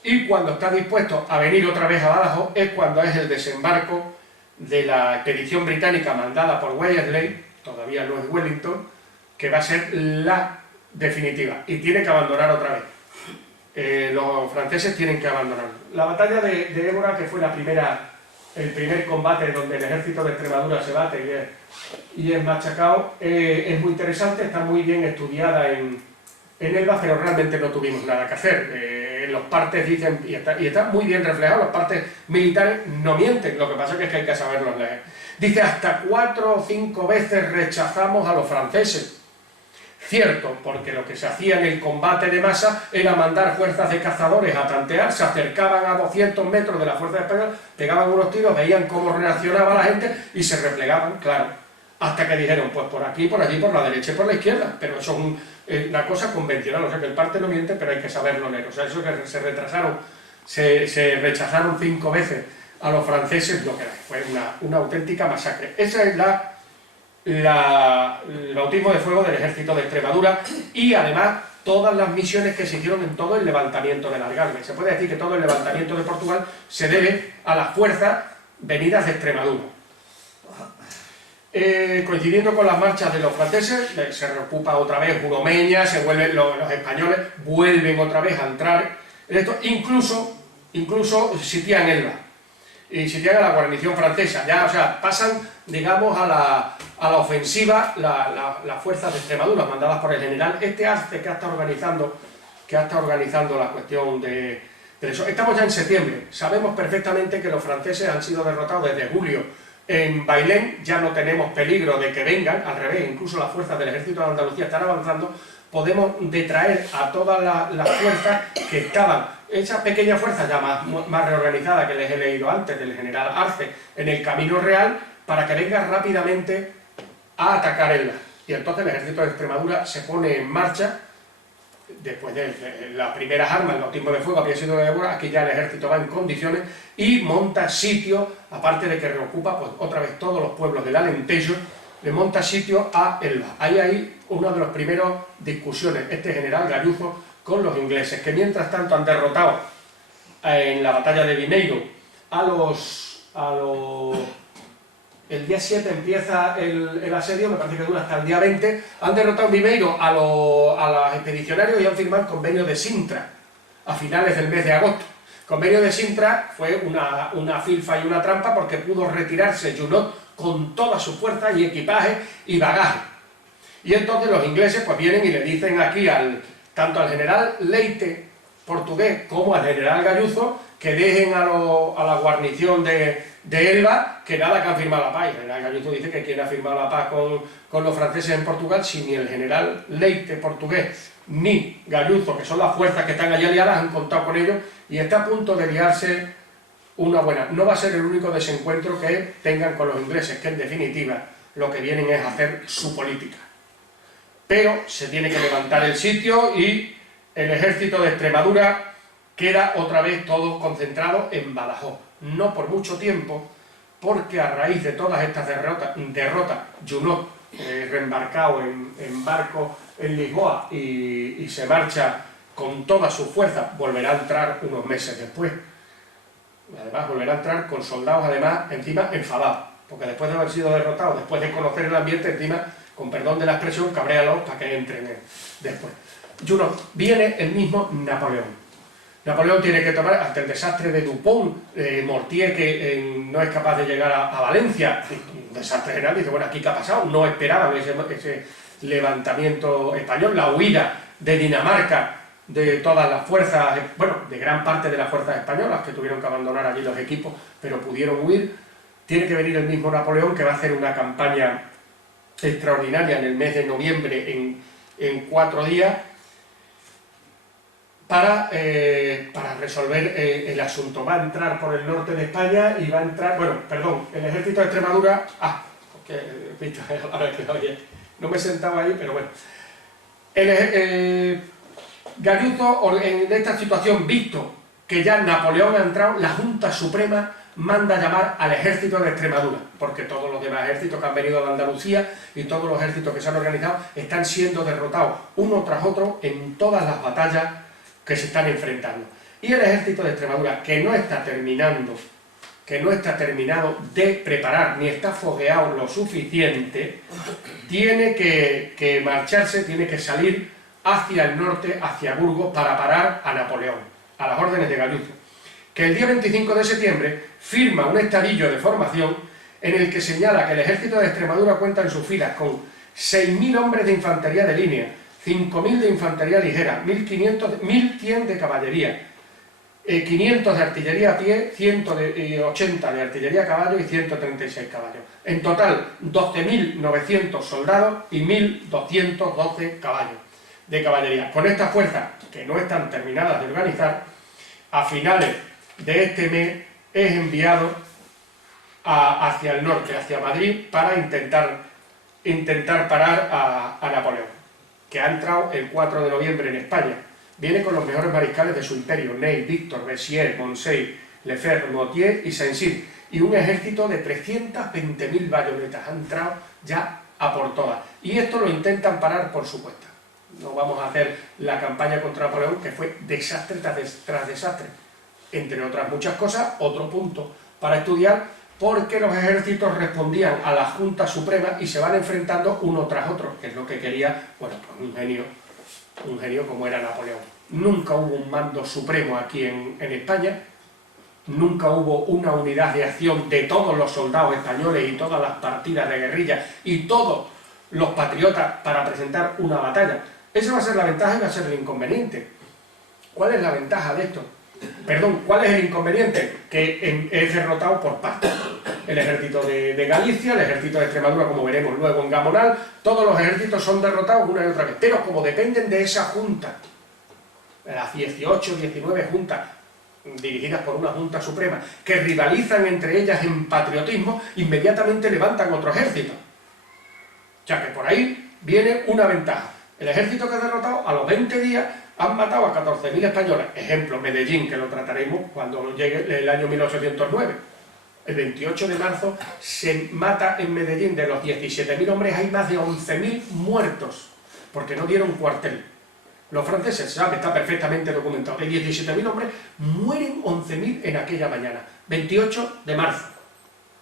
y cuando está dispuesto a venir otra vez a Badajoz es cuando es el desembarco de la expedición británica mandada por Wellesley, todavía no es Wellington, que va a ser la definitiva, y tiene que abandonar otra vez. Los franceses tienen que abandonar. La batalla de Évora, que fue el primer combate donde el ejército de Extremadura se bate y es machacado, es muy interesante, está muy bien estudiada en Elba, pero realmente no tuvimos nada que hacer. Los partes dicen, y está muy bien reflejado, los partes militares no mienten, lo que pasa es que hay que saberlos leer. Dice, hasta 4 o 5 veces rechazamos a los franceses. Cierto, porque lo que se hacía en el combate de masa era mandar fuerzas de cazadores a tantear, se acercaban a 200 metros de la fuerza española, pegaban unos tiros, veían cómo reaccionaba la gente y se replegaban, claro, hasta que dijeron, pues por aquí, por allí, por la derecha y por la izquierda, pero eso es una cosa convencional, o sea que el parte no miente, pero hay que saberlo leer, o sea, eso que se retrasaron, se rechazaron 5 veces a los franceses, lo que fue una auténtica masacre. Esa es el bautismo de fuego del ejército de Extremadura y además todas las misiones que se hicieron en todo el levantamiento del Algarve. Se puede decir que todo el levantamiento de Portugal se debe a las fuerzas venidas de Extremadura. Coincidiendo con las marchas de los franceses, se reocupa otra vez Uromeña, se vuelven los españoles, vuelven otra vez a entrar en esto, incluso sitian Elba. Y sitian a la guarnición francesa, ya, o sea, pasan, digamos, a la ofensiva las fuerzas de Extremadura, mandadas por el general Arce, que ha estado organizando la cuestión de eso. Estamos ya en septiembre, sabemos perfectamente que los franceses han sido derrotados desde julio. En Bailén ya no tenemos peligro de que vengan, al revés, incluso las fuerzas del ejército de Andalucía están avanzando, podemos detraer a todas las fuerzas que estaban, esa pequeña fuerza ya más reorganizada que les he leído antes, del general Arce, en el Camino Real, para que venga rápidamente a atacar Elba. Y entonces el ejército de Extremadura se pone en marcha, después de las primeras armas, el bautismo de fuego había sido de Évora, aquí ya el ejército va en condiciones y monta sitio, aparte de que reocupa pues, otra vez todos los pueblos del Alentejo, le monta sitio a Elba. Ahí hay una de las primeras discusiones, este general Gayuzo con los ingleses, que mientras tanto han derrotado en la batalla de Vimeiro el día 7 empieza el asedio, me parece que dura hasta el día 20, han derrotado en Vimeiro a los expedicionarios y han firmado el convenio de Sintra a finales del mes de agosto. El convenio de Sintra fue una filfa y una trampa porque pudo retirarse Junot con toda su fuerza y equipaje y bagaje. Y entonces los ingleses pues vienen y le dicen aquí tanto al general Leite, portugués, como al general Gayuzo, que dejen a la guarnición de Elba, que nada, que han firmado la paz. El general Gayuzo dice que quien ha firmado la paz con los franceses en Portugal, si ni el general Leite, portugués, ni Gayuzo, que son las fuerzas que están allí aliadas, han contado con ellos, y está a punto de liarse una buena. No va a ser el único desencuentro que tengan con los ingleses, que en definitiva lo que vienen es hacer su política. Pero se tiene que levantar el sitio y el ejército de Extremadura queda otra vez todo concentrado en Badajoz. No por mucho tiempo, porque a raíz de todas estas derrotas, Junot, reembarcado en barco en Lisboa y se marcha con toda su fuerza, volverá a entrar unos meses después. Además, volverá a entrar con soldados, además, encima enfadados, porque después de haber sido derrotados, después de conocer el ambiente, encima, con perdón de la expresión, cabréalos para que entren después. Junot, viene el mismo Napoleón. Napoleón tiene que tomar, ante el desastre de Dupont, Mortier, que no es capaz de llegar a Valencia, un desastre general, dice, bueno, ¿aquí qué ha pasado? No esperaban ese levantamiento español, la huida de Dinamarca, de todas las fuerzas, bueno, de gran parte de las fuerzas españolas, que tuvieron que abandonar allí los equipos, pero pudieron huir. Tiene que venir el mismo Napoleón, que va a hacer una campaña extraordinaria en el mes de noviembre, en 4 días, para resolver el asunto. Va a entrar por el norte de España y va a entrar, bueno, perdón, el ejército de Extremadura, porque, a ver, oye, no me he sentado ahí, pero bueno. Gayuzo, en esta situación, visto que ya Napoleón ha entrado, la Junta Suprema manda llamar al ejército de Extremadura, porque todos los demás ejércitos que han venido de Andalucía y todos los ejércitos que se han organizado están siendo derrotados uno tras otro en todas las batallas que se están enfrentando. Y el ejército de Extremadura, que no está terminado de preparar, ni está fogueado lo suficiente, tiene que marcharse, tiene que salir hacia el norte, hacia Burgos, para parar a Napoleón, a las órdenes de Gayuzo, que el día 25 de septiembre firma un estadillo de formación en el que señala que el ejército de Extremadura cuenta en sus filas con 6.000 hombres de infantería de línea, 5.000 de infantería ligera, 1.100 de caballería, 500 de artillería a pie, 180 de artillería a caballo y 136 caballos. En total, 12.900 soldados y 1.212 caballos de caballería. Con estas fuerzas, que no están terminadas de organizar, a finales de este mes es enviado hacia el norte, hacia Madrid, para intentar parar a Napoleón, que ha entrado el 4 de noviembre en España. Viene con los mejores mariscales de su imperio: Ney, Víctor, Bessières, Moncey, Lefebvre, Motier y Saint-Cyr, y un ejército de 320.000 bayonetas. Ha entrado ya a por todas. Y esto lo intentan parar por su cuenta. No vamos a hacer la campaña contra Napoleón, que fue desastre tras desastre. Entre otras muchas cosas, otro punto para estudiar, porque los ejércitos respondían a la Junta Suprema y se van enfrentando uno tras otro, que es lo que quería, bueno, pues un genio como era Napoleón. Nunca hubo un mando supremo aquí en España, nunca hubo una unidad de acción de todos los soldados españoles y todas las partidas de guerrilla y todos los patriotas para presentar una batalla. Esa va a ser la ventaja y va a ser el inconveniente. ¿Cuál es la ventaja de esto? Perdón, ¿cuál es el inconveniente? Que es derrotado por partes. El ejército de Galicia, el ejército de Extremadura, como veremos luego en Gamonal, todos los ejércitos son derrotados una y otra vez. Pero como dependen de esa junta, las 18, 19 juntas, dirigidas por una Junta Suprema, que rivalizan entre ellas en patriotismo, inmediatamente levantan otro ejército. O sea que por ahí viene una ventaja. El ejército que ha derrotado, a los 20 días, han matado a 14.000 españoles. Ejemplo, Medellín, que lo trataremos cuando llegue el año 1809. El 28 de marzo se mata en Medellín, de los 17.000 hombres, hay más de 11.000 muertos, porque no dieron cuartel. Los franceses, sabe, está perfectamente documentado, de 17.000 hombres, mueren 11.000 en aquella mañana, 28 de marzo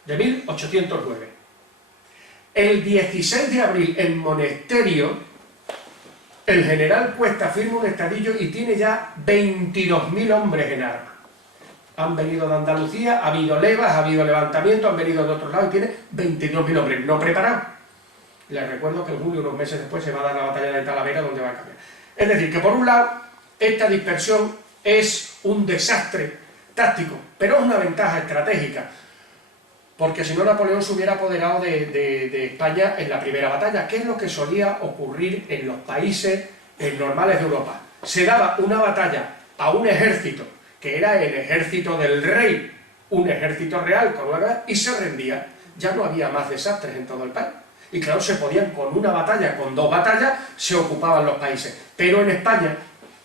de 1809. El 16 de abril, en Monesterio, el general Cuesta firma un estadillo y tiene ya 22.000 hombres en armas. Han venido de Andalucía, ha habido levas, ha habido levantamientos, han venido de otros lados y tiene 22.000 hombres no preparados. Les recuerdo que en julio, unos meses después, se va a dar la batalla de Talavera, donde va a cambiar. Es decir, que por un lado, esta dispersión es un desastre táctico, pero es una ventaja estratégica, porque si no, Napoleón se hubiera apoderado de España en la primera batalla, que es lo que solía ocurrir en los países normales de Europa. Se daba una batalla a un ejército, que era el ejército del rey, un ejército real, y se rendía. Ya no había más desastres en todo el país. Y claro, se podían, con una batalla, con dos batallas, se ocupaban los países. Pero en España,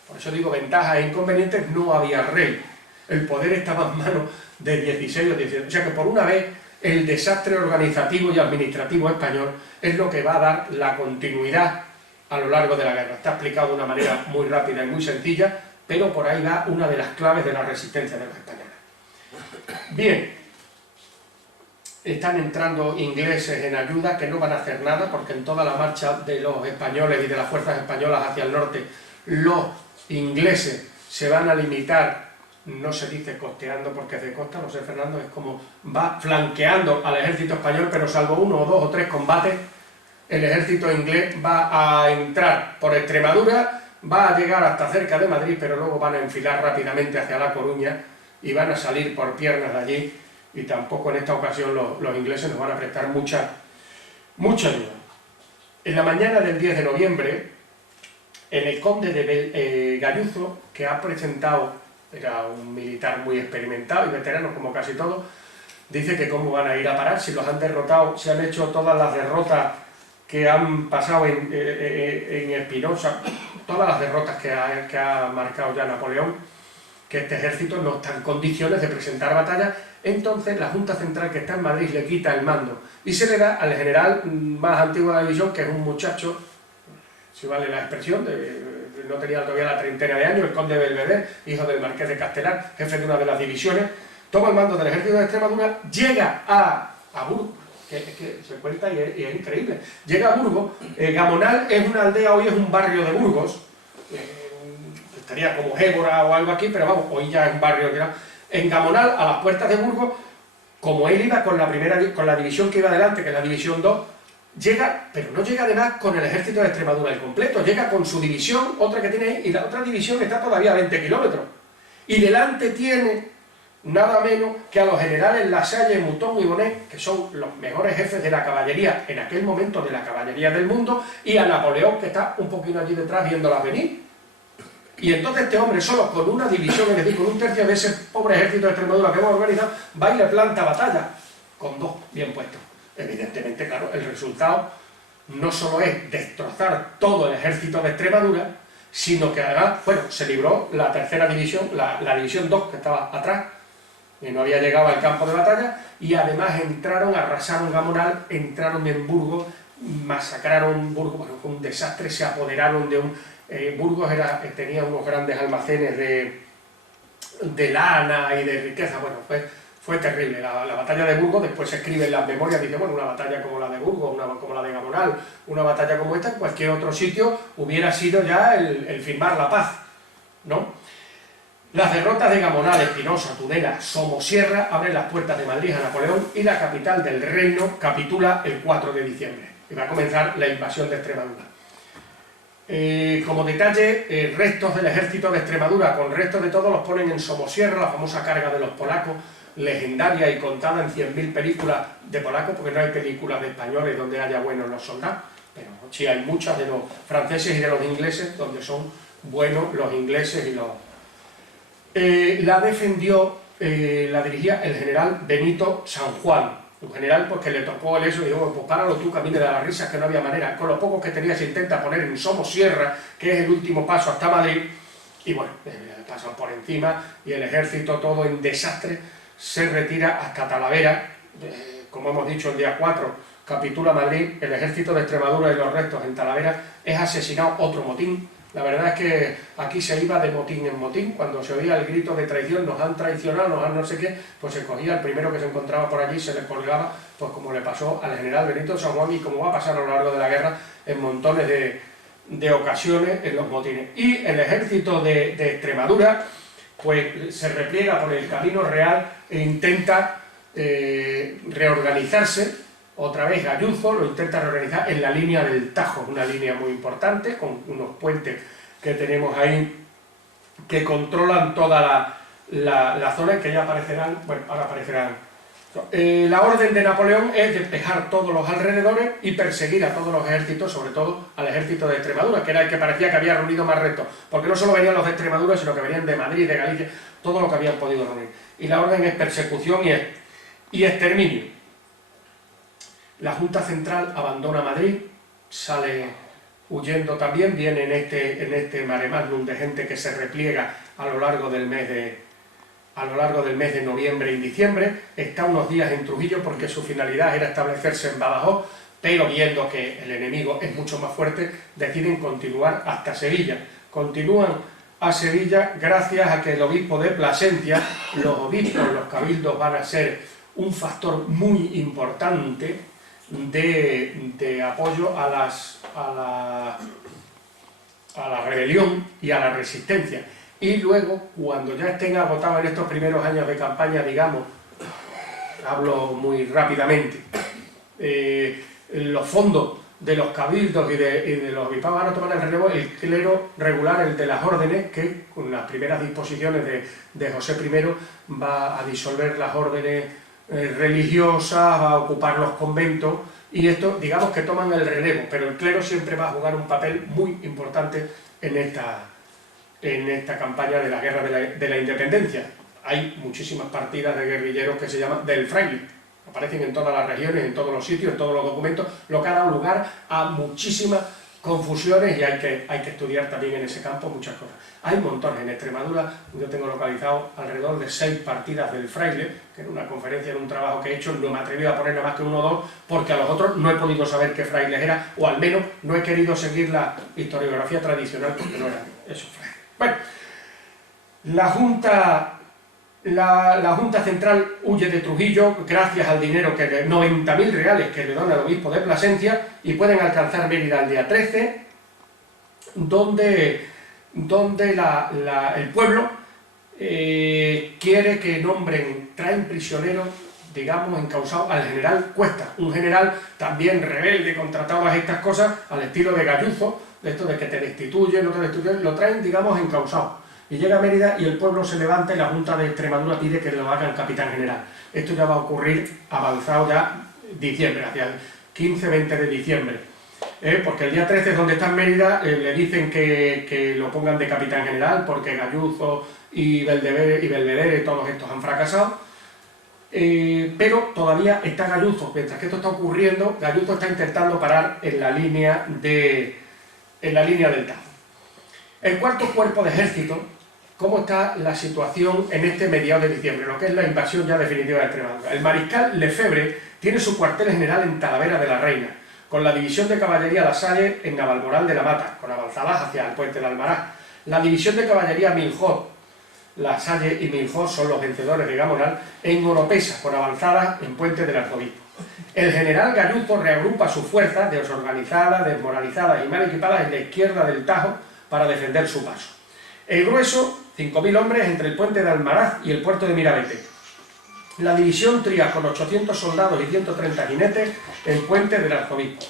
por eso digo ventajas e inconvenientes, no había rey. El poder estaba en manos de 16 o 17. O sea que por una vez, el desastre organizativo y administrativo español es lo que va a dar la continuidad a lo largo de la guerra. Está explicado de una manera muy rápida y muy sencilla, pero por ahí va una de las claves de la resistencia de los españoles. Bien, están entrando ingleses en ayuda, que no van a hacer nada, porque en toda la marcha de los españoles y de las fuerzas españolas hacia el norte, los ingleses se van a limitar, no se dice costeando porque es de costa, no sé, Fernando, es como va flanqueando al ejército español, pero salvo 1 o 2 o 3 combates, el ejército inglés va a entrar por Extremadura, va a llegar hasta cerca de Madrid, pero luego van a enfilar rápidamente hacia La Coruña y van a salir por piernas de allí, y tampoco en esta ocasión los ingleses nos van a prestar mucha ayuda. En la mañana del 10 de noviembre, el conde de Galluzzo, que ha presentado, era un militar muy experimentado y veterano como casi todos, dice que cómo van a ir a parar si los han derrotado, si han hecho todas las derrotas que han pasado en Espinosa, todas las derrotas que ha marcado ya Napoleón, que este ejército no está en condiciones de presentar batalla. Entonces la Junta Central, que está en Madrid, le quita el mando y se le da al general más antiguo de la división, que es un muchacho, si vale la expresión, no tenía todavía la treintena de años, el conde de Belvedere, hijo del marqués de Castelar, jefe de una de las divisiones, toma el mando del ejército de Extremadura, llega a Burgos, que se cuenta y es increíble, llega a Burgos. Gamonal es una aldea, hoy es un barrio de Burgos, estaría como Évora o algo aquí, pero vamos, hoy ya es un barrio que en Gamonal, a las puertas de Burgos, como él iba con la división que iba adelante, que es la división 2, llega, pero no llega además con el ejército de Extremadura el completo, llega con su división, otra que tiene ahí, y la otra división está todavía a 20 kilómetros. y delante tiene nada menos que a los generales Lasalle, Mouton y Bonnet, que son los mejores jefes de la caballería en aquel momento, de la caballería del mundo, y a Napoleón, que está un poquito allí detrás viéndola venir. Y entonces este hombre, solo con una división, es decir, con un tercio de ese pobre ejército de Extremadura que hemos organizado, va y le planta batalla, con 2 bien puestos. Evidentemente, claro, el resultado no solo es destrozar todo el ejército de Extremadura, sino que además, bueno, se libró la tercera división, la división 2 que estaba atrás, y no había llegado al campo de batalla, y además entraron, arrasaron Gamonal, entraron en Burgos, masacraron Burgos, bueno, fue un desastre, se apoderaron de un... Burgos tenía unos grandes almacenes de lana y de riqueza, bueno, fue terrible. La batalla de Burgos, después se escribe en las memorias, dice, bueno, una batalla como la de Burgos, como la de Gamonal, una batalla como esta, en cualquier otro sitio hubiera sido ya el firmar la paz, ¿no? Las derrotas de Gamonal, Espinosa, Tudela, Somosierra abren las puertas de Madrid a Napoleón y la capital del reino capitula el 4 de diciembre. Y va a comenzar la invasión de Extremadura. Como detalle, restos del ejército de Extremadura con restos de todos los ponen en Somosierra, la famosa carga de los polacos, legendaria y contada en 100.000 películas de polacos, porque no hay películas de españoles donde haya buenos los soldados, pero sí hay muchas de los franceses y de los ingleses donde son buenos los ingleses y los... la defendió, la dirigía el general Benito San Juan, un general pues, que le tocó el eso y dijo, pues páralo tú, camine de las risas, que no había manera. Con lo poco que tenía se intenta poner en Somosierra, que es el último paso hasta Madrid, y bueno, pasan por encima y el ejército todo en desastre se retira hasta Talavera. Como hemos dicho, el día 4 capitula Madrid, el ejército de Extremadura y los restos en Talavera, es asesinado, otro motín. La verdad es que aquí se iba de motín en motín, cuando se oía el grito de traición, nos han traicionado, nos han no sé qué, pues se cogía el primero que se encontraba por allí, se le colgaba, pues como le pasó al general Benito San Juan y como va a pasar a lo largo de la guerra en montones de ocasiones en los motines. Y el ejército de Extremadura, pues se repliega por el camino real e intenta reorganizarse. Otra vez Gayuzo lo intenta reorganizar en la línea del Tajo, una línea muy importante, con unos puentes que tenemos ahí que controlan toda la zona y que ya aparecerán, bueno, ahora aparecerán. La orden de Napoleón es despejar todos los alrededores y perseguir a todos los ejércitos, sobre todo al ejército de Extremadura, que era el que parecía que había reunido más restos, porque no solo venían los de Extremadura, sino que venían de Madrid, de Galicia, todo lo que habían podido reunir. Y la orden es persecución y exterminio. La Junta Central abandona Madrid, sale huyendo también, viene en este mare magnum de gente que se repliega a lo largo del mes de noviembre y diciembre, está unos días en Trujillo porque su finalidad era establecerse en Badajoz, pero viendo que el enemigo es mucho más fuerte, deciden continuar hasta Sevilla. Continúan a Sevilla gracias a que el obispo de Plasencia, los obispos, los cabildos van a ser un factor muy importante de apoyo a la rebelión y a la resistencia. Y luego, cuando ya estén agotados en estos primeros años de campaña, digamos, hablo muy rápidamente, los fondos de los cabildos y de los obispados van a tomar el relevo el clero regular, el de las órdenes, que con las primeras disposiciones de José I va a disolver las órdenes religiosas, va a ocupar los conventos, y esto, digamos que toman el relevo, pero el clero siempre va a jugar un papel muy importante en esta campaña de la guerra de la independencia. Hay muchísimas partidas de guerrilleros que se llaman del fraile, aparecen en todas las regiones, en todos los sitios, en todos los documentos, lo que ha dado lugar a muchísimas confusiones y hay que estudiar también en ese campo muchas cosas. Hay montones en Extremadura, yo tengo localizado alrededor de 6 partidas del fraile, que en una conferencia, en un trabajo que he hecho, no me he atrevido a poner nada más que 1 o 2, porque a los otros no he podido saber qué frailes eran, o al menos no he querido seguir la historiografía tradicional porque no eran esos frailes. Bueno, la Junta Central huye de Trujillo gracias al dinero, 90.000 reales que le dona el obispo de Plasencia, y pueden alcanzar Mérida el día 13, donde el pueblo quiere que traen prisionero, digamos, encausado al general Cuesta, un general también rebelde contra todas estas cosas, al estilo de Gayuzo, de esto de que te destituyen, no te destituyen, lo traen, digamos, encausado. y llega a Mérida y el pueblo se levanta y la Junta de Extremadura pide que lo hagan capitán general. Esto ya va a ocurrir avanzado ya diciembre, hacia el 15-20 de diciembre. Porque el día 13 es donde está en Mérida, le dicen que lo pongan de capitán general porque Gayuzo y Belvedere, todos estos han fracasado. Pero todavía está Gayuzo, mientras que esto está ocurriendo, Gayuzo está intentando parar en la línea del Tajo. El cuarto cuerpo de ejército, ¿cómo está la situación en este mediados de diciembre, lo que es la invasión ya definitiva de Extremadura? El mariscal Lefebvre tiene su cuartel general en Talavera de la Reina, con la división de caballería La Salle en Navalmoral de la Mata, con avanzadas hacia el puente de Almaraz. La división de caballería Miljó, La Salle y Miljó son los vencedores de Gamonal, en Oropesa, con avanzadas en Puente del Arzobispo. El general Gayuzo reagrupa sus fuerzas, desorganizadas, desmoralizadas y mal equipadas, en la izquierda del Tajo para defender su paso. El grueso, 5.000 hombres entre el puente de Almaraz y el puerto de Mirabete. La división Trías con 800 soldados y 130 jinetes en Puente del Arzobispo.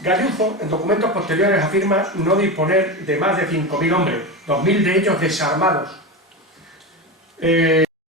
Gayuzo, en documentos posteriores, afirma no disponer de más de 5.000 hombres, 2.000 de ellos desarmados.